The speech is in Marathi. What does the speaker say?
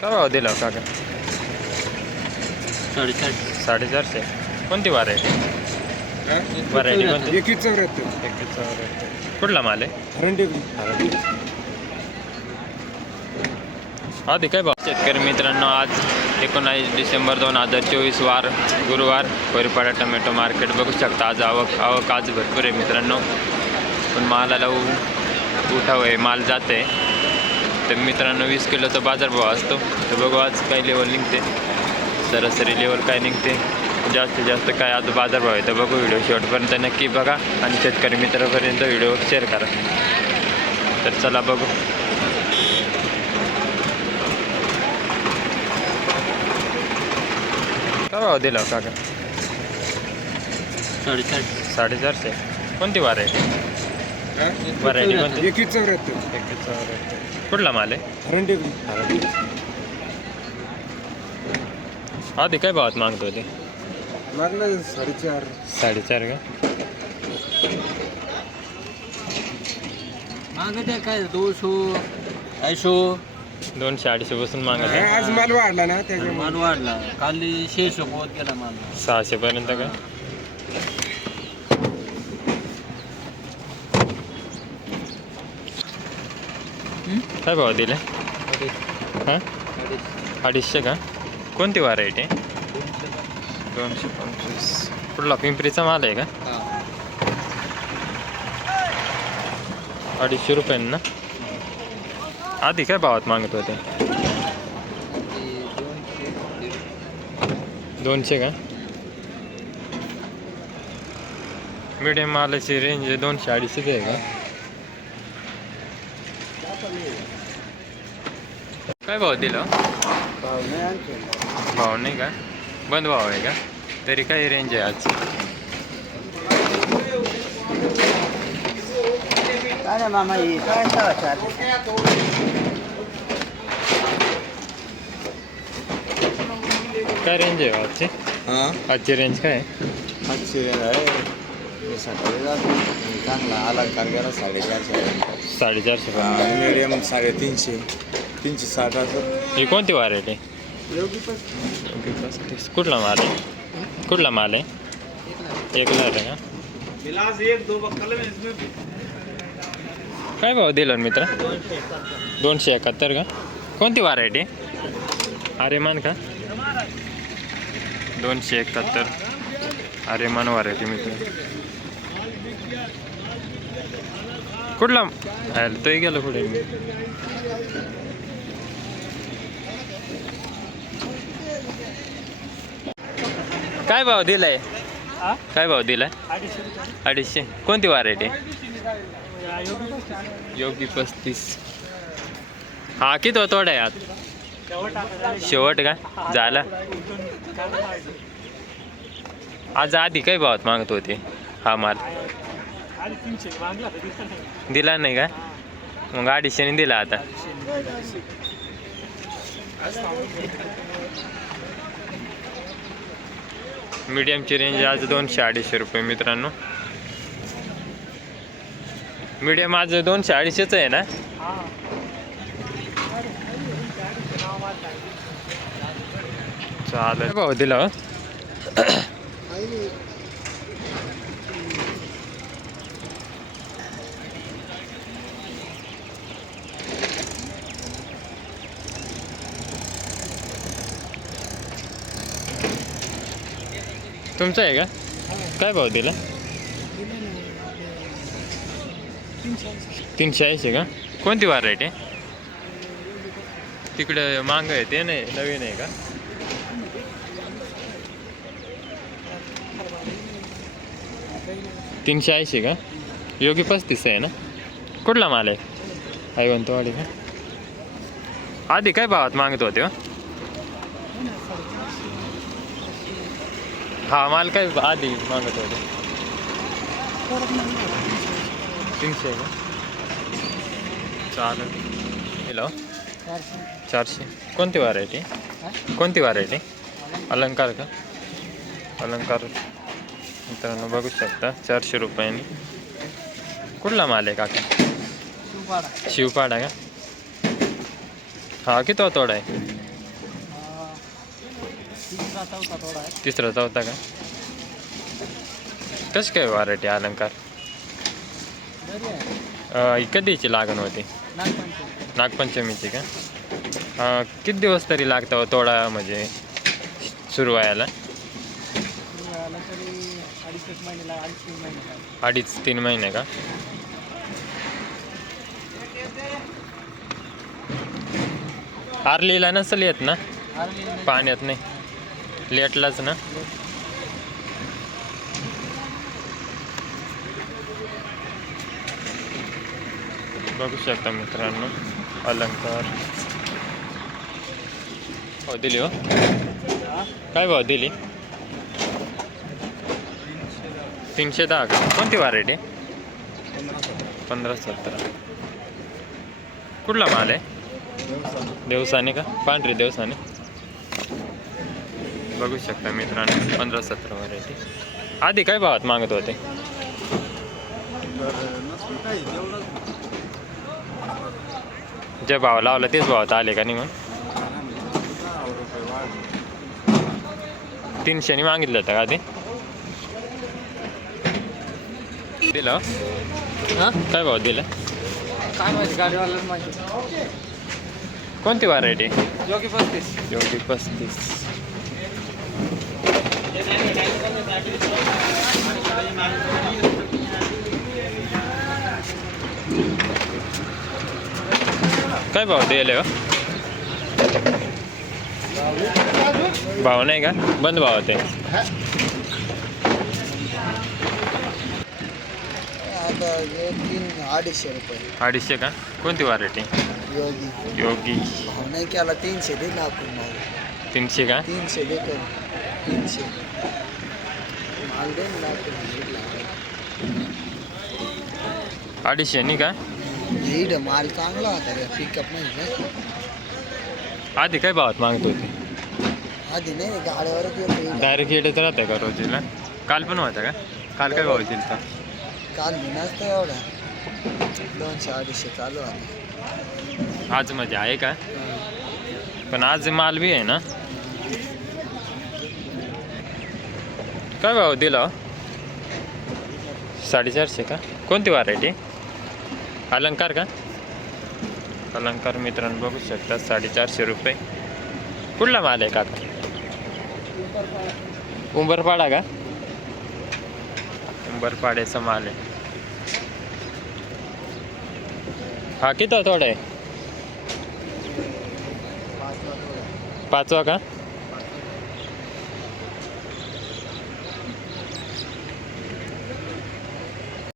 काय भाव दिला काका? 450. 450. कोणती व्हरायटी? व्हरायटी कोणती? कुठला माल आहे? आधी काय भाव? शेतकरी मित्रांनो, आज 19 डिसेंबर 2024 वार गुरुवार कोरीपाडा टोमॅटो मार्केट बघू शकता. आज आवक आज भरपूर आहे मित्रांनो, पण मालाला उठाव आहे, माल जाते. तर मित्रांनो 20 किलोचा बाजारभाव असतो. तर बघू आज काय लेवल निघते, सरासरी लेवल काय निघते, जास्तीत जास्त काय आज बाजारभाव आहे. तर बघू, व्हिडिओ शेवटपर्यंत नक्की बघा आणि शेतकरी मित्रापर्यंत व्हिडिओ शेअर करा. तर चला बघू. काय भाव दिला काका? 450. कोणती व्हरायटी कोणती? कुठला माल आहे? आधी काय भावात मागतो होते? 4.5 का? मागत काय 200 200-250 बसून मागत आज माल वाढला ना, त्याच्यामुळे माल वाढला. काल 600 पोहोच गेला माल. 600 पर्यंत का? काय भाव दिले? हां 250 का? कोणती व्हरायटी? 225. कुठला पिंपरीचा माल आहे का? 250 रुपयांना. आधी काय भावात मागत होते? 200 का? मीडियम मालाची रेंज 200-250 आहे का? काय भाव दिला? भाव नाही का? बंद भाव आहे का? तरी काय रेंज आहे आज? काय मामा काय रेंज आहे आजची? आजची रेंज काय आहे? चांगला अलंकार गेला 450. 450. मीडियम 350, 360 असं. ही कोणती व्हरायटी? कुठला माल आहे? कुठला माल आहे? 1 लाख आहे का? काय भाव दिला मित्र? 271 का? कोणती व्हरायटी? आर्यमान का? 271 आर्यमान व्हरायटी मित्र. कुठला तोही गेलो कुठे? काय भाव दिलाय? काय भाव दिलाय? 250. कोणती व्हरायटी? योगी 35. हा किती तोडा आहे आज? शेवट का झाला? आज आधी काय भावात मागत होते हा माल? दिला नाही का? मग 250 दिला आता. मीडियमची रेंज आज 200-250 रुपये मित्रांनो. मीडियम आज 200-250 आहे ना? चालेल. भाव दिला तुमचा आहे का? काय भाव दिला? 380 का? कोणती व्हरायटी? तिकडे मांग आहे ते नाही, नवीन आहे का? $380 का? योगी 35 आहे ना? कुठला माल आहे? ऐवंतवाडी का? आधी काय भावात मागत होते? हा माल काय आधी मागत होते? 300 का? चालेल. हॅलो 400. कोणती व्हरायटी? कोणती व्हरायटी? अलंकार का? अलंकार मित्रांनो बघू शकता 400 रुपयांनी. कुठला माल आहे काका? शिवपाडा का? हा किती तोडा आहे? तिसरा चौथा थोडा आहे. तिसरा चौथा का? कशी काय व्हरायटी अलंकार? घरी आहे. ही कधीची लागण होती? नागपंचमी. नागपंचमीची का? किती दिवस तरी लागतं तोडा म्हणजे सुरू व्हायला? तुम्ही आला तरी 2.5 महिने 2.5-3 महिने लागले. 2.5-3 महिने का? आरलीला नसेल येत ना? आरली नाही. पाण्यात नाही, लेटलाच ना? बघू शकता मित्रांनो अलंकार. हो दिली हो. हा? काय भाव दिली? 310 का? कोणती व्हरायटी? 15-17. कुठला माल आहे? देवसाने का? पांढरी देवसाने. बघू शकता मित्रांनो 15-17 व्हरायटी. आधी काय भावात मागत होते? जे भाव लावला तेच भावात आले का निघून? 300 मागितलं होतं का आधी? दिलं? हा? काय भाव दिला? काय माहिती गाडीवाल्याला माहिती. कोणती व्हरायटी? योगी 35. योगी 35. काय भाव दिले हो? भाव नाही का? बंद भाव होते. आता 250 रुपये 250 का? कोणती व्हरायटी? योगी. योगी. भाव नाही केला 300 दे ना आपण भाव. 300 का? 300 दे कर. 300 माल दे ना आपण. 250 नाही का? लीड माल चांगला होता रे. पिकअप नाही. आधी काय भावात मागत होते? आधी नाही गाड्यावरच येतो. डायरेक्ट येतच राहते का रोजीला? काल पण होता का? काल काय भाव दिला होता? काल मी नसतं एवढा 200-250 चालू आहे. आज म्हणजे आहे का? पण आज माल बी आहे ना? काय भाव दिला? 450 का? कोणती व्हरायटी? अलंकार का? अलंकार मित्रांनो बघू शकता 450 रुपये. कुठला माल आहे काका? उंबरपाडा का? उंबरपाड्याचा माल आहे. हा किती थोडा आहे? 5वा का?